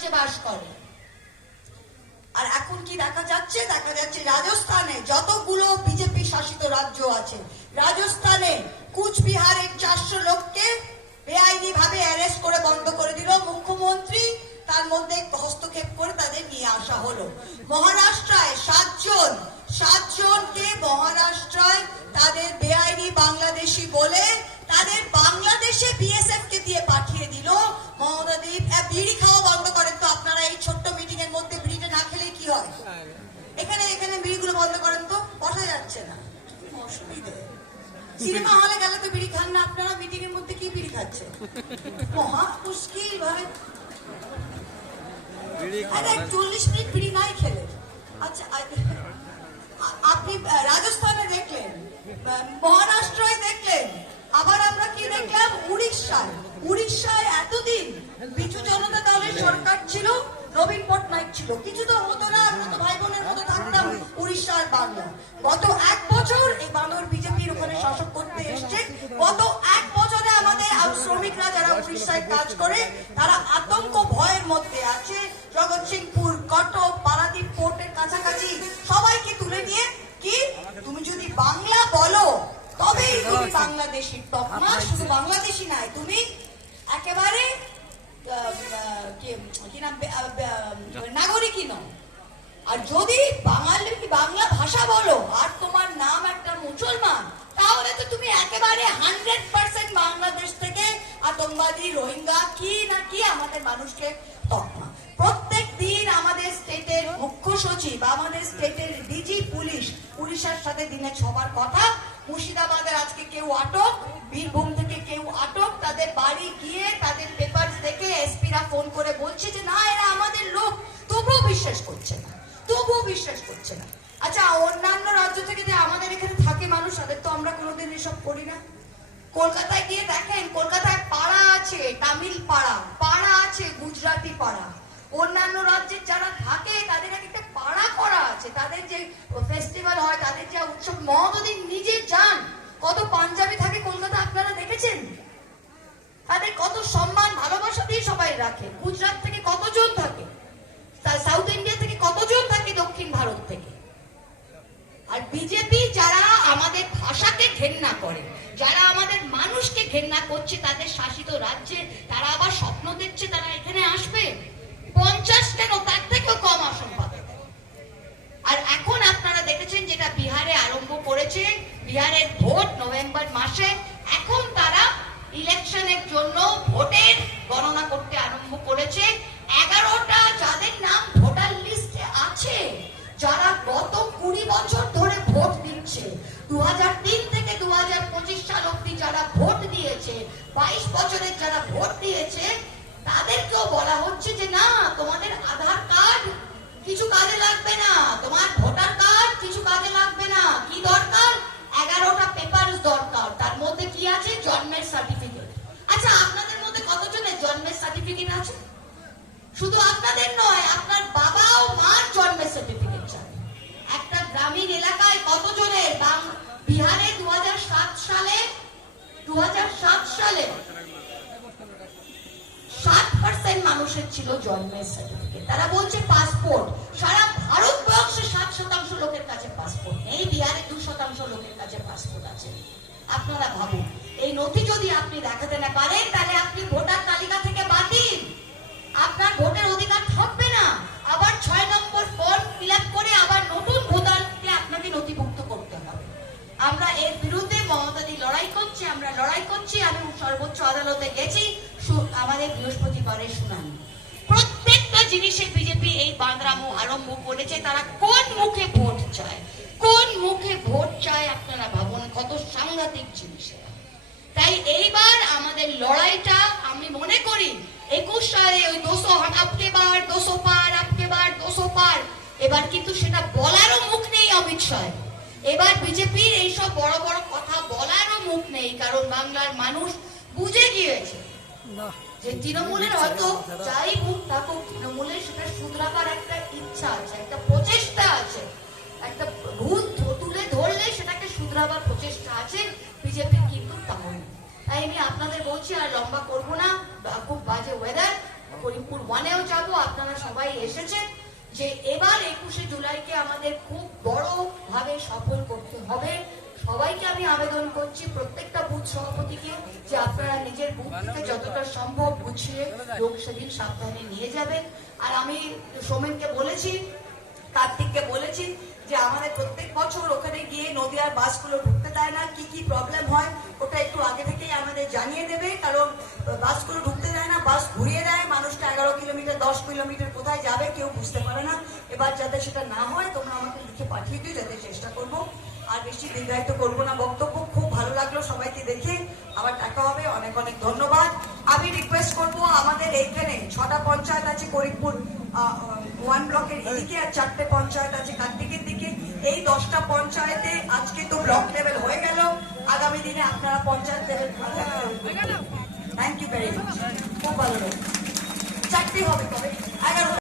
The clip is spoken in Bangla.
রাজ্যে বাস করে। আর এখন কি দেখা যাচ্ছে রাজস্থানে যতগুলো বিজেপি শাসিত রাজ্য আছে, রাজস্থানে কুচবিহারের 400 লোককে বেআইনি ভাবে অ্যারেস্ট করে বন্ধ করে দিল মুখ্যমন্ত্রী, তার মধ্যে হস্তক্ষেপ করে তাদের নিয়ে আসা হলো। মহারাষ্ট্রায় 7 জনকে মহারাষ্ট্রায় তাদের বেআইনি বাংলাদেশি বলে তাদের বাংলাদেশে বিএসএফ কে দিয়ে পাঠিয়ে দিল। মমতাদি বিড়ি খাওয়া বন্ধ করেন তো আপনারা, এই ছোট্ট মিটিং এর মধ্যে বিড়িটা না খেলে কি হয়? এখানে বিড়িগুলো বন্ধ করেন তো, বসা যাচ্ছে না, অসুবিধে। সিনেমা হলে গেলে তো বিড়ি খান না আপনারা, মিটিং এর মধ্যে কি বিড়ি খাচ্ছে? মহা মুশকিল ভাই। 40 মিনিট বিড়ি নাই খেলে। আচ্ছা, আপনি রাজস্থানে দেখলেন, মহারাষ্ট্রায় দেখলেন, আবার আমরা কি দেখলাম উড়িষ্যায় এতদিন বিজু জনতা দলের সরকার ছিল, নবীন পটনায়ক ছিল, কিছু তো হতো না, আমরা তো ভাই বোনের মতো থাকতাম উড়িষ্যার বাংলা। গত 1 বছর এই বাংলার বিজেপির ওখানে শাসক করতে এসছে। গত 1 বছরে আমাদের শ্রমিকরা যারা উড়িষ্যায় কাজ করে তারা আতঙ্ক ভয়ের মধ্যে আছে। জগৎসিংপুর, কটক, পারাদীপ পোর্টের কাছাকাছি সবাইকে তুলে নিয়ে কি তুমি যদি বাংলা বলো তবেই তুমি বাংলাদেশি। তখন শুধু বাংলাদেশি নয়, তুমি একেবারে নাগরিকই নও। আর যদি বাংলা ভাষা বলো আর তোমার নাম একটা মুসলমান, তাহলে তো তুমি একেবারে 100% বাংলাদেশ থেকে আতঙ্কবাদী, রোহিঙ্গা কি না কি আমাদের মানুষকে তকমা। প্রত্যেক দিন আমাদের স্টেটের মুখ্য সচিব, আমাদের স্টেটের ডিজি পুলিশ উড়িষ্যার সাথে দিনে 6বার কথা। মুর্শিদাবাদের আজকে কেউ আটক, বীরভূম থেকে কেউ আটক, তাদের বাড়ি গিয়ে তাদের পেপারস দেখে এসপিরা ফোন করে বলছে যে না এরা আমাদের লোক, তবুও বিশ্বাস করছে না। আচ্ছা, অন্যান্য রাজ্য থেকে যে আমাদের এখানে থাকে মানুষ, তাদের তো আমরা কোনোদিন এসব করি না। কলকাতায় গিয়ে দেখেন, কলকাতায় পাড়া আছে তামিল পাড়া আছে গুজরাটি পাড়া। অন্যান্য রাজ্যের যারা থাকে তাদের একটা পাড়া করা আছে, তাদের যে ফেস্টিভ্যাল হয়, তাদের যে উৎসব, মহোদয় নিজে যান, কত পাঞ্জাবি থাকে কলকাতা আপনারা দেখেছেন? তাদের কত সম্মান ভালোবাসা দিয়ে সবাই রাখে। গুজরাট থেকে কতজন থাকে, সাউথ ইন্ডিয়া থেকে কতজন থাকে, দক্ষিণ ভারত থেকে। আর বিজেপি যারা আমাদের ভাষাকে ঘেন্না করে, যারা আমাদের মানুষকে ঘেন্না করছে, তাদের শাসিত রাজ্যে তারা আবার স্বপ্ন দেখছে তারা এখানে আসবে। 50 কেন, তার থেকেও কম আসন পাবে। আর এখন আপনারা দেখেছেন যেটা বিহারে আরম্ভ করেছে, বিহারের ভোট নভেম্বর মাসে, এখন তারা ইলেকশনের জন্য ভোটের গণনা করতে আরম্ভ করেছে। 11টা যাদের নাম ভোটার লিস্টে আছে, যারা গত 20 বছর ধরে ভোট দিচ্ছে, 2003 থেকে 2025 সাল অব্দি যারা ভোট দিয়েছে, 22 বছরের যারা ভোট দিয়েছে, তাদেরকেও বলা হচ্ছে যে না তোমাদের আধার কার্ড কিছু কাজে লাগবে না, তোমার ভোটার কার্ড কিছু কাজে লাগবে না। কি দরকার? 11টা পেপারস দরকার। তার মধ্যে কি আছে? জন্মের সার্টিফিকেট। আচ্ছা, আপনাদের মধ্যে কতজনের জন্মের সার্টিফিকেট আছে? শুধু আপনাদের নয়, আপনার বাবা ও মার জন্মের সার্টিফিকেট চাই। একটা গ্রামীণ এলাকায় কতজনের? বিহারে 2007 সালে 60% মানুষের ছিল জন্মের সার্টিফিকেট। তারা বলছে পাসপোর্ট। সারা ভারতবর্ষে 60% লোকের কাছে পাসপোর্ট নেই, বিহারে 2% লোকের কাছে পাসপোর্ট আছে। আপনারা ভাবুন, এই নথি যদি আপনি দেখাতে না পারেন, তাহলে আপনি ভোটার তালিকা থেকে বাতিল, আপনার ভোটের অধিকার থাকবে না। আবার 6 নম্বর ফর্ম ফিল আপ করে আবার নতুন ভোটারকে আপনাকে নথিভুক্ত করতে হবে। আমরা এর বিরুদ্ধে মমতাদি লড়াই করছি, আমরা লড়াই করছি। আমি সর্বোচ্চ আদালতে গেছি, আমাদের বৃহস্পতিবারের শুনানি। প্রত্যেকটা জিনিসে বিজেপি এই বাঁদরামো আরম্ভ করেছে। তারা কোন মুখে ভোট চায় আপনারা ভাবুন, কত সাংঘাতিক জিনিস। তাই এইবার আমাদের লড়াইটা আমি মনে করি 21 সালে ওই 200 আপকে বার 200 পার, আপকে বার 200 পার, এবার কিন্তু সেটা বলারও মুখ নেই অমিত শাহ। এবার বিজেপির এইসব বড় বড় কথা বলারও মুখ নেই, কারণ বাংলার মানুষ বুঝে গিয়েছে যে তৃণমূলের হয়তো যাই মুখ থাকুক, তৃণমূলের সেটা শুধরাবার একটা ইচ্ছা আছে, একটা প্রচেষ্টা আছে, একটা ভুল তুলে ধরলে সেটাকে শুধরাবার প্রচেষ্টা আছে। বিজেপির কিন্তু তাই আমি আপনাদের বলছি, আর লম্বা করবো না, খুব বাজে ওয়েদার, করিমপুর 1-এও যাব। আপনারা সবাই এসেছেন যে এবার 21শে জুলাইকে আমাদের খুব বড় ভাবে সফল করতে হবে। সবাইকে আমি আবেদন করছি, প্রত্যেকটা বুথ সভাপতিকে, যে আপনারা নিজের বুথ থেকে যতটা সম্ভব গুছিয়ে লোক সেদিন সাবধানে নিয়ে যাবেন। আর আমি সোমেনকে বলেছি, কার্তিককে বলেছি যে আমাদের প্রত্যেক বছর ওখানে গিয়ে নদিয়ার বাসগুলো ঢুকতে দেয় না, কি কি প্রবলেম হয় ওটা একটু আগে থেকেই আমাদের জানিয়ে দেবে, কারণ বাসগুলো ঢুকতে দেয় না, বাস ঘুরিয়ে দেয়, মানুষটা 11 কিলোমিটার 10 কিলোমিটার কোথায় যাবে কেউ বুঝতে পারে না। এবার যাতে সেটা না হয় তোমরা আমাকে লিখে পাঠিয়ে দিও, যাতে চেষ্টা করবো। আর বেশি দীর্ঘায়িত করবো না বক্তব্য। খুব ভালো লাগলো সবাইকে দেখে, আবার দেখা হবে। অনেক অনেক ধন্যবাদ। আমি রিকোয়েস্ট করবো, আমাদের এইখানে 6টা পঞ্চায়েত আছে করিমপুর 1 ব্লকের এদিকে, আর 4টে পঞ্চায়েত আছে কার্তিকের দিকে। এই 10টা পঞ্চায়েতে আজকে তো ব্লক লেভেল হয়ে গেল, আগামী দিনে আপনারা panchayat level. Thank you very much, খুব ভালো লাগলো। 4টে হবে তবে।